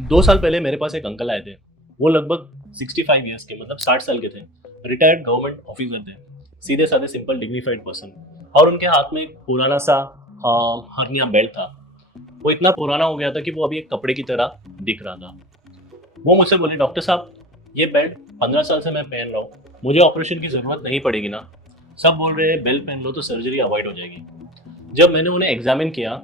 2 साल पहले मेरे पास एक अंकल आए थे। वो लगभग 65 ईयर्स के मतलब 60 साल के थे। रिटायर्ड गवर्नमेंट ऑफिसर थे। सीधे साधे सिंपल डिग्निफाइड पर्सन। और उनके हाथ में एक पुराना सा हर्निया बेल्ट था। वो इतना पुराना हो गया था कि वो अभी एक कपड़े की तरह दिख रहा था। वो मुझसे बोले, डॉक्टर साहब, ये बेल्ट 15 साल से मैं पहन रहा हूँ, मुझे ऑपरेशन की ज़रूरत नहीं पड़ेगी ना? सब बोल रहे हैं बेल्ट पहन लो तो सर्जरी अवॉइड हो जाएगी। जब मैंने उन्हें एग्जामिन किया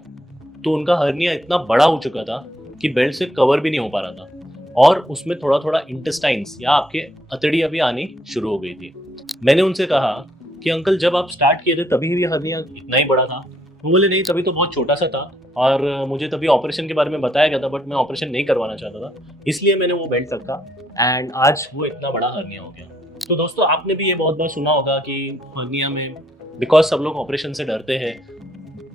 तो उनका हर्निया इतना बड़ा हो चुका था कि बेल्ट से कवर भी नहीं हो पा रहा था, और उसमें थोड़ा थोड़ा इंटेस्टाइन्स या आपके अतड़ियाँ भी आनी शुरू हो गई थी। मैंने उनसे कहा कि अंकल, जब आप स्टार्ट किए थे तभी भी हर्निया इतना ही बड़ा था? वो बोले, नहीं, तभी तो बहुत छोटा सा था, और मुझे तभी ऑपरेशन के बारे में बताया गया था, बट मैं ऑपरेशन नहीं करवाना चाहता था, इसलिए मैंने वो बेल्ट रखा, एंड आज वो इतना बड़ा हर्निया हो गया। तो दोस्तों, आपने भी ये बहुत बार सुना होगा कि हर्निया में, बिकॉज सब लोग ऑपरेशन से डरते हैं,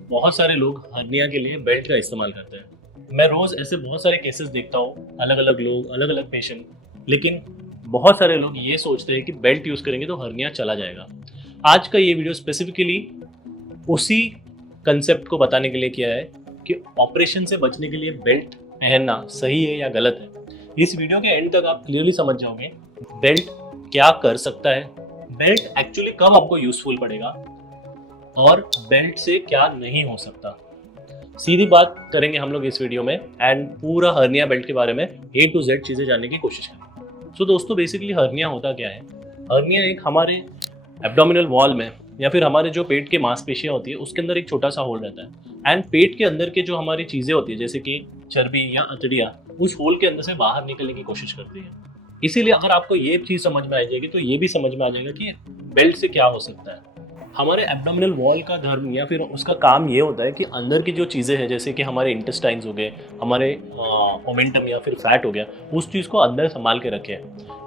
बहुत सारे लोग हर्निया के लिए बेल्ट का इस्तेमाल करते हैं। मैं रोज ऐसे बहुत सारे केसेस देखता हूँ, अलग अलग लोग, अलग अलग पेशेंट, लेकिन बहुत सारे लोग ये सोचते हैं कि बेल्ट यूज करेंगे तो हर्निया चला जाएगा। आज का ये वीडियो स्पेसिफिकली उसी कंसेप्ट को बताने के लिए किया है कि ऑपरेशन से बचने के लिए बेल्ट पहनना सही है या गलत है। इस वीडियो के एंड तक आप क्लियरली समझ जाओगे बेल्ट क्या कर सकता है, बेल्ट एक्चुअली कब आपको यूजफुल पड़ेगा, और बेल्ट से क्या नहीं हो सकता। सीधी बात करेंगे हम लोग इस वीडियो में, एंड पूरा हर्निया बेल्ट के बारे में A to Z चीजें जानने की कोशिश करेंगे। सो दोस्तों, बेसिकली हर्निया होता क्या है? हर्निया एक हमारे एब्डोमिनल वॉल में, या फिर हमारे जो पेट के मांसपेशियां होती है उसके अंदर एक छोटा सा होल रहता है, एंड पेट के अंदर के जो हमारी चीजें होती है जैसे कि चर्बी या अतड़ियाँ उस होल के अंदर से बाहर निकलने की कोशिश करती है। इसीलिए अगर आपको ये चीज समझ में आ जाएगी तो ये भी समझ में आ जाएगा कि बेल्ट से क्या हो सकता है। हमारे एब्डोमिनल वॉल का धर्म या फिर उसका काम ये होता है कि अंदर की जो चीज़ें हैं जैसे कि हमारे इंटेस्टाइन्स हो गए, हमारे ओमेंटम या फिर फैट हो गया, उस चीज़ को अंदर संभाल के रखे।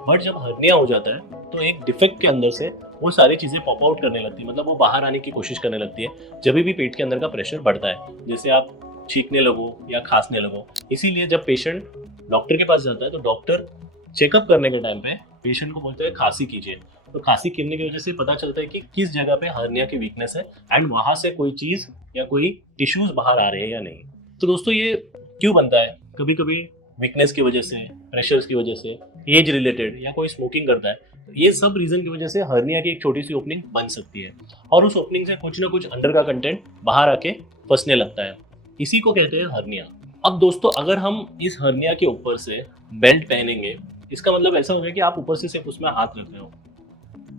बट जब हर्निया हो जाता है तो एक डिफेक्ट के अंदर से वो सारी चीज़ें पॉप आउट करने लगती है, मतलब वो बाहर आने की कोशिश करने लगती है जब भी पेट के अंदर का प्रेशर बढ़ता है, जैसे आप छींकने लगो या खांसने लगो। इसीलिए जब पेशेंट डॉक्टर के पास जाता है तो डॉक्टर चेकअप करने के टाइम पे पेशेंट को बोलते हैं खांसी कीजिए। तो खांसी करने की वजह से पता चलता है कि किस जगह पे हर्निया की वीकनेस है, एंड वहां से कोई चीज या कोई टिश्यूज बाहर आ रहे हैं या नहीं। तो दोस्तों, ये क्यों बनता है? कभी कभी वीकनेस की वजह से, प्रेशर्स की वजह से, एज रिलेटेड, या कोई स्मोकिंग करता है, तो ये सब रीजन की वजह से हर्निया की एक छोटी सी ओपनिंग बन सकती है, और उस ओपनिंग से कुछ ना कुछ अंदर का कंटेंट बाहर आके फंसने लगता है। इसी को कहते हैं हर्निया। अब दोस्तों, अगर हम इस हर्निया के ऊपर से बेल्ट पहनेंगे, इसका मतलब ऐसा हो गया कि आप ऊपर से सिर्फ उसमें हाथ रख रहे हो,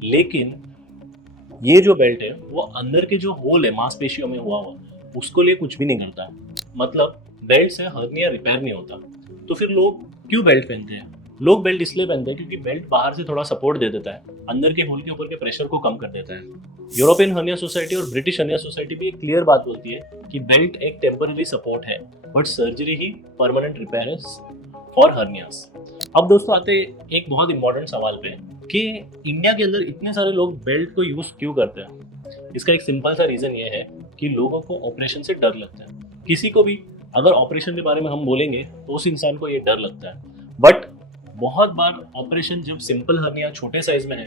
लेकिन ये जो बेल्ट है वो अंदर के जो होल है मांसपेशियों में हुआ उसको लिए कुछ भी नहीं करता है। मतलब बेल्ट से हर्निया रिपेयर नहीं होता। तो फिर लोग क्यों बेल्ट पहनते हैं? लोग बेल्ट इसलिए पहनते हैं क्योंकि बेल्ट बाहर से थोड़ा सपोर्ट दे देता है, अंदर के होल के ऊपर के प्रेशर को कम कर देता है। यूरोपियन हर्निया सोसाइटी और ब्रिटिश हर्निया सोसाइटी भी एक क्लियर बात बोलती है कि बेल्ट एक टेम्पररी सपोर्ट है, but surgery he permanent repair है फॉर हर्नियास। अब दोस्तों, आते एक बहुत इंपॉर्टेंट सवाल पे कि इंडिया के अंदर इतने सारे लोग बेल्ट को यूज क्यों करते हैं। इसका एक सिंपल सा रीजन ये है कि लोगों को ऑपरेशन से डर लगता है। किसी को भी अगर ऑपरेशन के बारे में हम बोलेंगे तो उस इंसान को ये डर लगता है। बट बहुत बार ऑपरेशन जब सिंपल हर्निया छोटे साइज में है,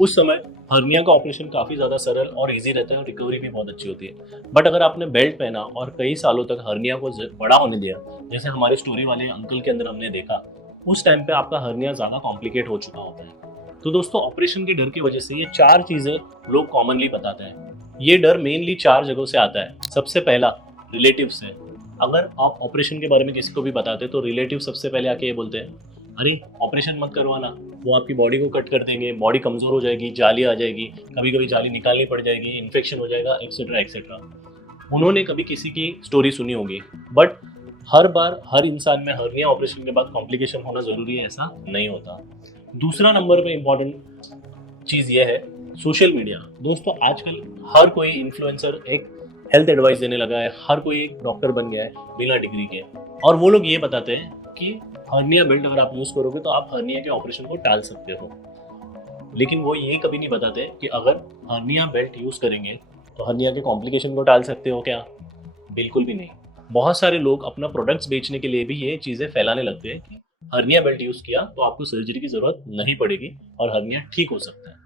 उस समय हर्निया का ऑपरेशन काफी ज्यादा सरल और इजी रहता है, और रिकवरी भी बहुत अच्छी होती है। बट अगर आपने बेल्ट पहना और कई सालों तक हर्निया को बड़ा होने दिया, जैसे हमारी स्टोरी वाले अंकल के अंदर हमने देखा, उस टाइम पे आपका हर्निया ज्यादा कॉम्प्लिकेट हो चुका होता है। तो दोस्तों, ऑपरेशन के डर की वजह से ये 4 चीजें लोग कॉमनली बताते हैं। ये डर मेनली 4 जगहों से आता है। सबसे पहला, रिलेटिव से। अगर आप ऑपरेशन के बारे में किसी को भी बताते तो रिलेटिव सबसे पहले आके ये बोलते हैं, अरे ऑपरेशन मत करवाना, वो आपकी बॉडी को कट कर देंगे, बॉडी कमजोर हो जाएगी, जाली आ जाएगी, कभी कभी जाली निकालनी पड़ जाएगी, इन्फेक्शन हो जाएगा, एक्सेट्रा एक्सेट्रा। उन्होंने कभी किसी की स्टोरी सुनी होगी, बट हर बार हर इंसान में हर्निया ऑपरेशन के बाद कॉम्प्लिकेशन होना जरूरी है, ऐसा नहीं होता। दूसरा नंबर पे इंपॉर्टेंट चीज ये है, सोशल मीडिया। दोस्तों, आजकल हर कोई इन्फ्लुएंसर एक हेल्थ एडवाइस देने लगा है, हर कोई एक डॉक्टर बन गया है बिना डिग्री के, और वो लोग ये बताते हैं कि हर्निया बेल्ट अगर आप यूज करोगे तो आप हर्निया के ऑपरेशन को टाल सकते हो। लेकिन वो ये कभी नहीं बताते कि अगर हर्निया बेल्ट यूज करेंगे तो हर्निया के कॉम्प्लिकेशन को टाल सकते हो क्या? बिल्कुल भी नहीं। बहुत सारे लोग अपना प्रोडक्ट्स बेचने के लिए भी ये चीजें फैलाने लगते हैं कि हर्निया बेल्ट यूज किया तो आपको सर्जरी की जरूरत नहीं पड़ेगी और हर्निया ठीक हो सकता है।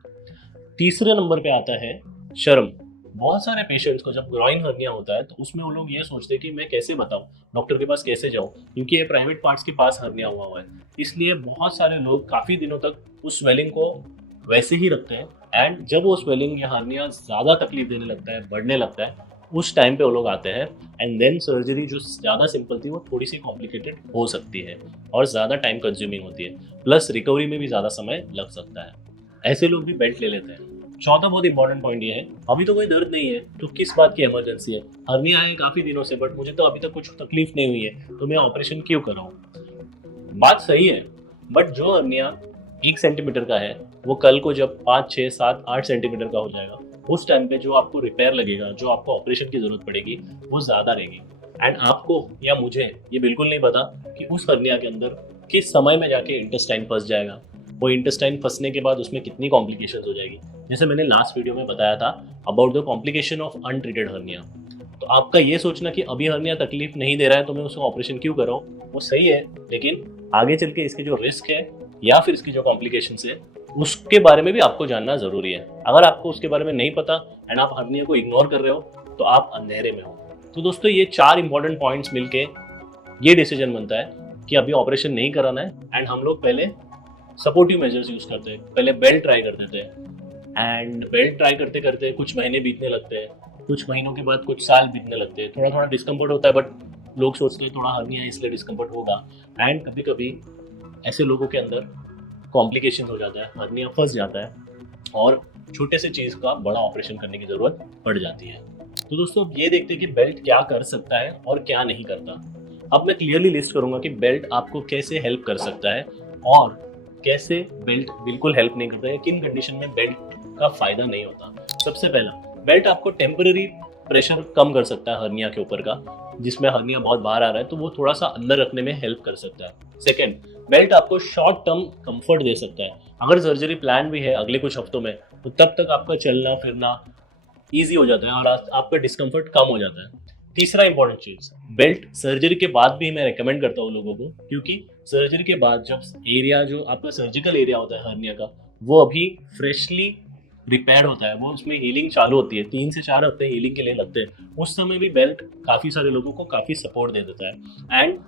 तीसरे नंबर पे आता है शर्म। बहुत सारे पेशेंट्स को जब ग्रॉइन हर्निया होता है तो उसमें वो लोग ये सोचते हैं कि मैं कैसे बताऊं, डॉक्टर के पास कैसे जाऊं, क्योंकि ये प्राइवेट पार्ट्स के पास हर्निया हुआ है। इसलिए बहुत सारे लोग काफ़ी दिनों तक उस स्वेलिंग को वैसे ही रखते हैं, एंड जब वो स्वेलिंग या हर्निया ज़्यादा तकलीफ देने लगता है, बढ़ने लगता है, उस टाइम पे वो लोग आते हैं, एंड देन सर्जरी जो ज़्यादा सिंपल थी वो थोड़ी सी कॉम्प्लिकेटेड हो सकती है और ज़्यादा टाइम कंज्यूमिंग होती है, प्लस रिकवरी में भी ज़्यादा समय लग सकता है। ऐसे लोग भी बेल्ट ले लेते हैं। चौथा बहुत इंपॉर्टेंट पॉइंट ये है, अभी तो कोई दर्द नहीं है तो किस बात की इमरजेंसी है, हर्निया है काफ़ी दिनों से बट मुझे तो अभी तक कुछ तकलीफ नहीं हुई है, तो मैं ऑपरेशन क्यों कराऊँ। बात सही है, बट जो हर्निया 1 सेंटीमीटर का है वो कल को जब 5, 6, 7, 8 सेंटीमीटर का हो जाएगा, उस टाइम पे जो आपको रिपेयर लगेगा, जो आपको ऑपरेशन की जरूरत पड़ेगी, वो ज़्यादा रहेगी। एंड आपको या मुझे ये बिल्कुल नहीं पता कि उस हर्निया के अंदर किस समय में जाके इंटेस्टाइन फंस जाएगा, वो इंटेस्टाइन फंसने के बाद उसमें कितनी कॉम्प्लिकेशंस हो जाएगी। जैसे मैंने लास्ट वीडियो में बताया था about the complication of untreated hernia. तो आपका ये सोचना कि अभी हर्निया तकलीफ नहीं दे रहा है तो मैं उसको ऑपरेशन क्यों कराऊं, वो सही है, लेकिन आगे चल के इसके जो रिस्क है या फिर इसकी जो कॉम्प्लिकेशंस है उसके बारे में भी आपको जानना जरूरी है। अगर आपको उसके बारे में नहीं पता एंड आप हर्निया को इग्नोर कर रहे हो तो आप अंधेरे में हो। तो दोस्तों ये 4 इंपॉर्टेंट पॉइंट्स मिलके ये डिसीजन बनता है कि अभी ऑपरेशन नहीं कराना है, एंड हम लोग पहले सपोर्टिव मेजर्स यूज करते हैं, पहले बेल्ट ट्राई करते थे, एंड बेल्ट ट्राई करते करते कुछ महीने बीतने लगते हैं, कुछ महीनों के बाद कुछ साल बीतने लगते हैं, थोड़ा थोड़ा डिस्कम्फर्ट होता है, बट लोग सोचते हैं थोड़ा हर्निया है इसलिए डिस्कम्फर्ट होगा, एंड कभी कभी ऐसे लोगों के अंदर कॉम्प्लिकेशन हो जाता है, हर्निया फंस जाता है और छोटे से चीज़ का बड़ा ऑपरेशन करने की ज़रूरत पड़ जाती है। तो दोस्तों ये देखते हैं कि बेल्ट क्या कर सकता है और क्या नहीं करता। अब मैं क्लियरली लिस्ट करूंगा कि बेल्ट आपको कैसे हेल्प कर सकता है और कैसे बेल्ट बिल्कुल हेल्प नहीं करता है, किन कंडीशन में बेल्ट का फायदा नहीं होता। सबसे पहला, बेल्ट आपको टेम्पररी प्रेशर कम कर सकता है हर्निया के ऊपर का, जिसमें हर्निया बहुत बाहर आ रहा है तो वो थोड़ा सा अंदर रखने में हेल्प कर सकता है। सेकेंड, बेल्ट आपको शॉर्ट टर्म कंफर्ट दे सकता है। अगर सर्जरी प्लान भी है अगले कुछ हफ्तों में तो तब तक आपका चलना फिरना ईजी हो जाता है और आपका डिस्कम्फर्ट कम हो जाता है। तीसरा इंपॉर्टेंट चीज, बेल्ट सर्जरी के बाद भी मैं रेकमेंड करता हूँ लोगों को, क्योंकि सर्जरी के बाद जब एरिया जो आपका सर्जिकल एरिया होता है हर्निया का वो अभी फ्रेशली रिपेयर होता है, वो उसमें हीलिंग चालू होती है, 3 से 4 हफ्ते हीलिंग के लिए लगते हैं, उस समय भी बेल्ट काफ़ी सारे लोगों को काफ़ी सपोर्ट दे देता है एंड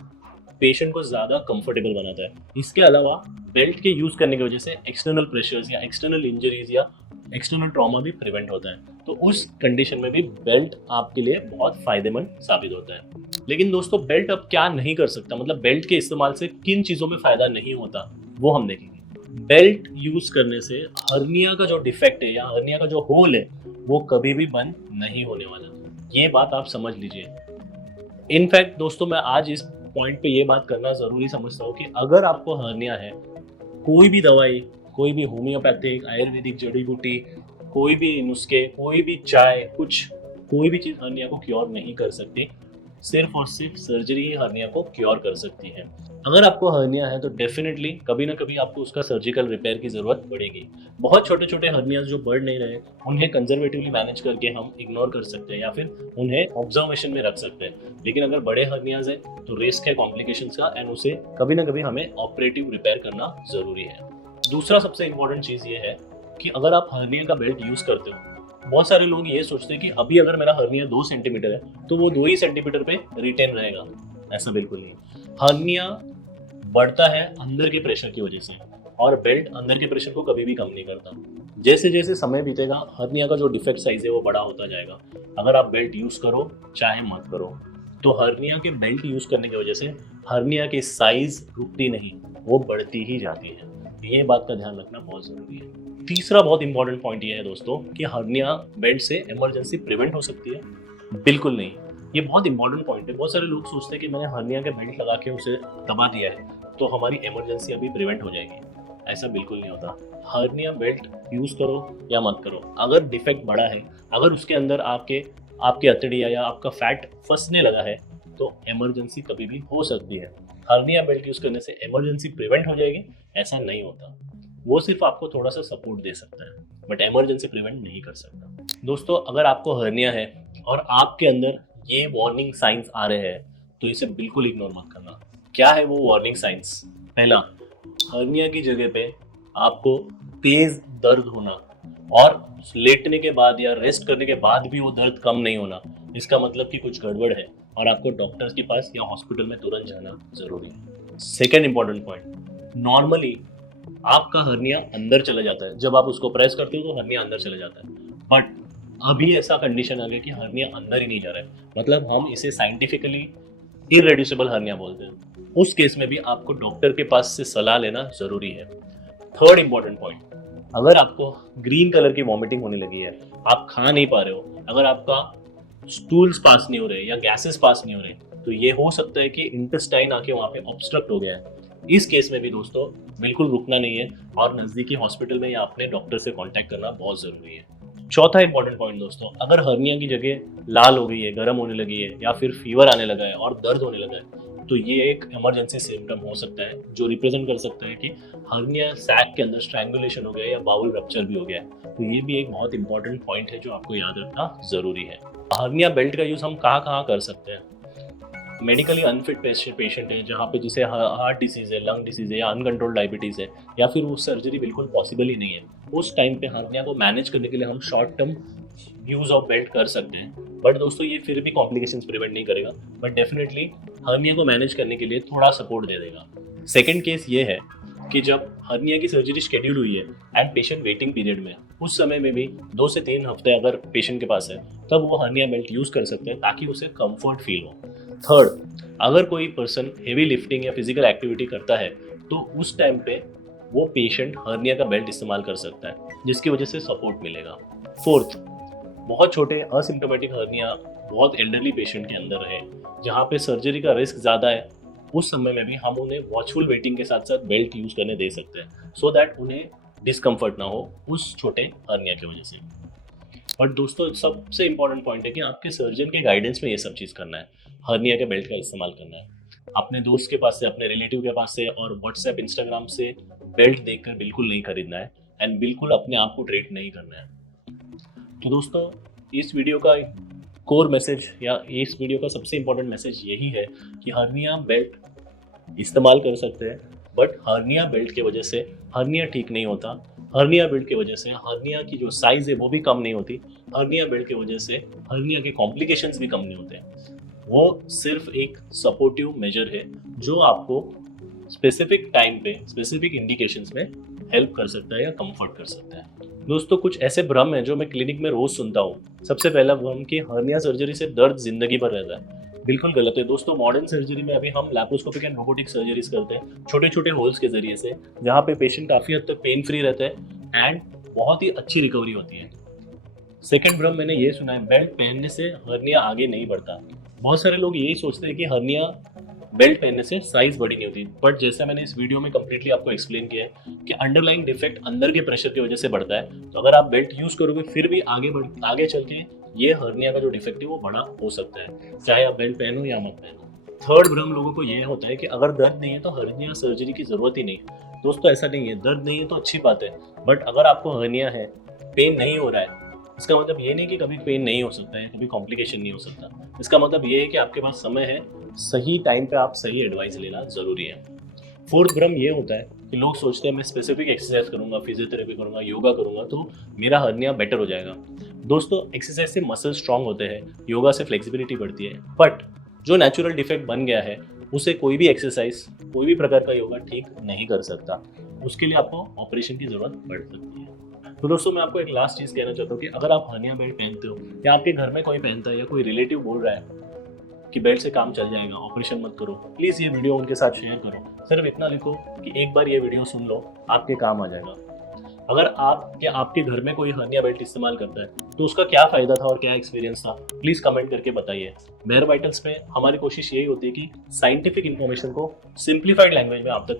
पेशेंट को ज़्यादा कंफर्टेबल बनाता है। इसके अलावा बेल्ट के यूज़ करने की वजह से एक्सटर्नल प्रेशर्स या एक्सटर्नल इंजरीज या एक्सटर्नल ट्रॉमा भी प्रिवेंट होता है, तो उस कंडीशन में भी बेल्ट आपके लिए बहुत फायदेमंद साबित होता है। लेकिन दोस्तों बेल्ट अब क्या नहीं कर सकता, मतलब बेल्ट के इस्तेमाल से किन चीज़ों में फ़ायदा नहीं होता वो हम देखेंगे। बेल्ट यूज करने से हर्निया का जो डिफेक्ट है या हर्निया का जो होल है वो कभी भी बंद नहीं होने वाला, ये बात आप समझ लीजिए। इनफैक्ट दोस्तों मैं आज इस पॉइंट पे ये बात करना जरूरी समझता हूँ कि अगर आपको हर्निया है, कोई भी दवाई, कोई भी होम्योपैथिक आयुर्वेदिक जड़ी बूटी, कोई भी नुस्खे, कोई भी चाय, कुछ कोई भी चीज़ हर्निया को क्योर नहीं कर सकती, सिर्फ और सिर्फ सर्जरी ही हर्निया को क्योर कर सकती है। अगर आपको हर्निया है तो डेफिनेटली कभी ना कभी आपको उसका सर्जिकल रिपेयर की ज़रूरत पड़ेगी। बहुत छोटे छोटे हर्नियाज जो बढ़ नहीं रहे उन्हें कंजर्वेटिवली मैनेज करके हम इग्नोर कर सकते हैं या फिर उन्हें ऑब्जर्वेशन में रख सकते हैं, लेकिन अगर बड़े हर्नियाज हैं तो रिस्क है कॉम्प्लिकेशंस का एंड उसे कभी ना कभी हमें ऑपरेटिव रिपेयर करना ज़रूरी है। दूसरा सबसे इंपॉर्टेंट चीज़ ये है कि अगर आप हर्निया का बेल्ट यूज़ करते हो, बहुत सारे लोग ये सोचते हैं कि अभी अगर मेरा हर्निया 2 सेंटीमीटर है तो वो 2 ही सेंटीमीटर पे रिटेन रहेगा। ऐसा बिल्कुल नहीं। हर्निया बढ़ता है अंदर के प्रेशर की वजह से और बेल्ट अंदर के प्रेशर को कभी भी कम नहीं करता। जैसे जैसे समय बीतेगा हर्निया का जो डिफेक्ट साइज है वो बड़ा होता जाएगा। अगर आप बेल्ट यूज करो चाहे मत करो, तो हर्निया के बेल्ट यूज करने की वजह से हर्निया की साइज रुकती नहीं, वो बढ़ती ही जाती है। ये बात का ध्यान रखना बहुत जरूरी है। तीसरा बहुत इंपॉर्टेंट पॉइंट ये है दोस्तों कि हर्निया बेल्ट से इमरजेंसी प्रिवेंट हो सकती है। बिल्कुल नहीं, ये बहुत इंपॉर्टेंट पॉइंट है। बहुत सारे लोग सोचते हैं कि मैंने हर्निया के बेल्ट लगा के उसे दबा दिया है तो हमारी इमरजेंसी अभी प्रिवेंट हो जाएगी। ऐसा बिल्कुल नहीं होता। हर्निया बेल्ट यूज करो या मत करो, अगर डिफेक्ट बड़ा है, अगर उसके अंदर आपके अतड़िया या आपका फैट फंसने लगा है तो इमरजेंसी कभी भी हो सकती है। हर्निया बेल्ट यूज करने से इमरजेंसी प्रिवेंट हो जाएगी ऐसा नहीं होता, वो सिर्फ आपको थोड़ा सा सपोर्ट दे सकता है बट इमरजेंसी प्रिवेंट नहीं कर सकता। दोस्तों अगर आपको हर्निया है और आपके अंदर ये वार्निंग साइंस आ रहे हैं तो इसे बिल्कुल इग्नोर मत करना। क्या है वो वार्निंग साइंस? पहला, हर्निया की जगह पे आपको तेज दर्द होना, और लेटने के बाद या रेस्ट करने के बाद भी वो दर्द कम नहीं होना, इसका मतलब कि कुछ गड़बड़ है और आपको डॉक्टर के पास या हॉस्पिटल में तुरंत जाना जरूरी है। सेकेंड इंपॉर्टेंट पॉइंट, नॉर्मली आपका हर्निया अंदर चला जाता है, जब आप उसको प्रेस करते हो तो हर्निया अंदर चला जाता है, बट अभी ऐसा कंडीशन आ गया कि हर्निया अंदर ही नहीं जा रहा है, मतलब हम इसे साइंटिफिकली इरेड्यूसिबल हर्निया बोलते हैं। उस केस में भी आपको डॉक्टर के पास से सलाह लेना जरूरी है। थर्ड इंपॉर्टेंट पॉइंट, अगर आपको ग्रीन कलर की वॉमिटिंग होने लगी है, आप खा नहीं पा रहे हो, अगर आपका स्टूल्स पास नहीं हो रहे या गैसेस पास नहीं हो रहे, तो ये हो सकता है कि इंटेस्टाइन आके वहाँ पे ऑब्स्ट्रक्ट हो गया है। इस केस में भी दोस्तों बिल्कुल रुकना नहीं है और नज़दीकी हॉस्पिटल में या अपने डॉक्टर से कांटेक्ट करना बहुत ज़रूरी है। चौथा इंपॉर्टेंट पॉइंट दोस्तों, अगर हर्निया की जगह लाल हो गई है, गर्म होने लगी है या फिर फीवर आने लगा है और दर्द होने लगा है, तो ये एक इमरजेंसी सिम्टम हो सकता है जो रिप्रेजेंट कर सकता है कि हर्निया सैक के अंदर स्ट्रैंगुलेशन हो गया या बाउल रप्चर भी हो गया है। तो ये भी एक बहुत इंपॉर्टेंट पॉइंट है जो आपको याद रखना ज़रूरी है। हर्निया बेल्ट का यूज़ हम कहाँ कहाँ कर सकते हैं? मेडिकली अनफिट पेशेंट है, जहाँ पे जिसे हार्ट डिसीज़ है, लंग डिसीज़ है या अनकंट्रोल्ड डायबिटीज़ है या फिर वो सर्जरी बिल्कुल पॉसिबल ही नहीं है, उस टाइम पे हर्निया को मैनेज करने के लिए हम short term use of belt कर सकते हैं। बट दोस्तों ये फिर भी कॉम्प्लिकेशंस प्रिवेंट नहीं करेगा, बट डेफिनेटली हर्निया को मैनेज करने के लिए थोड़ा सपोर्ट दे देगा। सेकेंड केस ये है कि जब हर्निया की सर्जरी शेड्यूल हुई है एंड पेशेंट वेटिंग पीरियड में, उस समय में भी 2 से 3 हफ्ते अगर पेशेंट के पास है, तब वो हर्निया बेल्ट यूज़ कर सकते हैं ताकि उसे कंफर्ट फील हो। थर्ड, अगर कोई पर्सन हेवी लिफ्टिंग या फिजिकल एक्टिविटी करता है तो उस टाइम पे वो पेशेंट हर्निया का बेल्ट इस्तेमाल कर सकता है, जिसकी वजह से सपोर्ट मिलेगा। फोर्थ, बहुत छोटे असिम्टोमेटिक हर्निया बहुत एल्डरली पेशेंट के अंदर है, जहाँ पे सर्जरी का रिस्क ज़्यादा है, उस समय में भी हम उन्हें वॉचफुल वेटिंग के साथ साथ बेल्ट यूज़ करने दे सकते हैं, सो दैट उन्हें डिस्कम्फर्ट ना हो उस छोटे हर्निया की वजह से। बट दोस्तों सबसे इंपॉर्टेंट पॉइंट है कि आपके सर्जन के गाइडेंस में ये सब चीज़ करना है, हर्निया के बेल्ट का इस्तेमाल करना है। अपने दोस्त के पास से, अपने रिलेटिव के पास से और व्हाट्सएप इंस्टाग्राम से बेल्ट देखकर बिल्कुल नहीं खरीदना है एंड बिल्कुल अपने आप को ट्रीट नहीं करना है। तो दोस्तों इस वीडियो का कोर मैसेज या इस वीडियो का सबसे इंपॉर्टेंट मैसेज यही है कि हर्निया बेल्ट इस्तेमाल कर सकते हैं, बट हर्निया बेल्ट की वजह से हर्निया ठीक नहीं होता, हर्निया बेल्ट की वजह से हर्निया की जो साइज है वो भी कम नहीं होती, हर्निया बेल्ट की वजह से हर्निया के कॉम्प्लिकेशंस भी कम नहीं होते। वो सिर्फ एक सपोर्टिव मेजर है जो आपको स्पेसिफिक टाइम पे स्पेसिफिक इंडिकेशंस में हेल्प कर सकता है या कंफर्ट कर सकता है। दोस्तों कुछ ऐसे भ्रम हैं जो मैं क्लिनिक में रोज सुनता हूँ। सबसे पहला भ्रम कि हर्निया सर्जरी से दर्द जिंदगी भर रहता है, बिल्कुल गलत है दोस्तों। मॉडर्न सर्जरी में अभी हम लैप्रोस्कोपिक एंड रोबोटिक सर्जरीज करते हैं छोटे छोटे होल्स के जरिए से, जहाँ पे पेशेंट काफ़ी हद तक पेन फ्री रहता है एंड बहुत ही अच्छी रिकवरी होती है। सेकेंड भ्रम मैंने ये सुना है, बेल्ट पहनने से हर्निया आगे नहीं बढ़ता। बहुत सारे लोग यही सोचते हैं कि हर्निया बेल्ट पहनने से साइज बड़ी नहीं होती, बट जैसा मैंने इस वीडियो में कंप्लीटली आपको एक्सप्लेन किया है कि अंडरलाइंग डिफेक्ट अंदर के प्रेशर की वजह से बढ़ता है। तो अगर आप बेल्ट यूज करोगे फिर भी आगे चल के ये हर्निया का जो डिफेक्ट है वो बड़ा हो सकता है, चाहे आप बेल्ट पहनो या मत पहनो। थर्ड भ्रम लोगों को ये होता है कि अगर दर्द नहीं है तो हर्निया सर्जरी की जरूरत ही नहीं। दोस्तों ऐसा नहीं है, दर्द नहीं है तो अच्छी बात है, बट अगर आपको हर्निया है, पेन नहीं हो रहा है, इसका मतलब ये नहीं कि कभी पेन नहीं हो सकता है, कभी कॉम्प्लिकेशन नहीं हो सकता। इसका मतलब ये है कि आपके पास समय है, सही टाइम पे आप सही एडवाइस लेना जरूरी है। फोर्थ भ्रम ये होता है कि लोग सोचते हैं मैं स्पेसिफिक एक्सरसाइज करूंगा, फिजियोथेरेपी करूंगा, योगा करूंगा तो मेरा हर्निया बेटर हो जाएगा। दोस्तों एक्सरसाइज से मसल स्ट्रांग होते हैं, योगा से फ्लेक्सिबिलिटी बढ़ती है, बट जो नेचुरल डिफेक्ट बन गया है उसे कोई भी एक्सरसाइज, कोई भी प्रकार का योगा ठीक नहीं कर सकता। उसके लिए आपको ऑपरेशन की जरूरत पड़ सकती है। तो दोस्तों मैं आपको एक लास्ट चीज़ कहना चाहता हूँ कि अगर आप हर्निया बेल्ट पहनते हो या आपके घर में कोई पहनता है या कोई रिलेटिव बोल रहा है कि बेल्ट से काम चल जाएगा, ऑपरेशन मत करो, प्लीज़ ये वीडियो उनके साथ शेयर करो। सिर्फ इतना लिखो कि एक बार ये वीडियो सुन लो, आपके काम आ जाएगा। अगर आप या आपके घर में कोई हर्निया बेल्ट इस्तेमाल करता है तो उसका क्या फ़ायदा था और क्या एक्सपीरियंस था, प्लीज़ कमेंट करके बताइए। मेयर वाइटल्स में हमारी कोशिश यही होती है कि साइंटिफिक इन्फॉर्मेशन को सिंप्लीफाइड लैंग्वेज में आप तक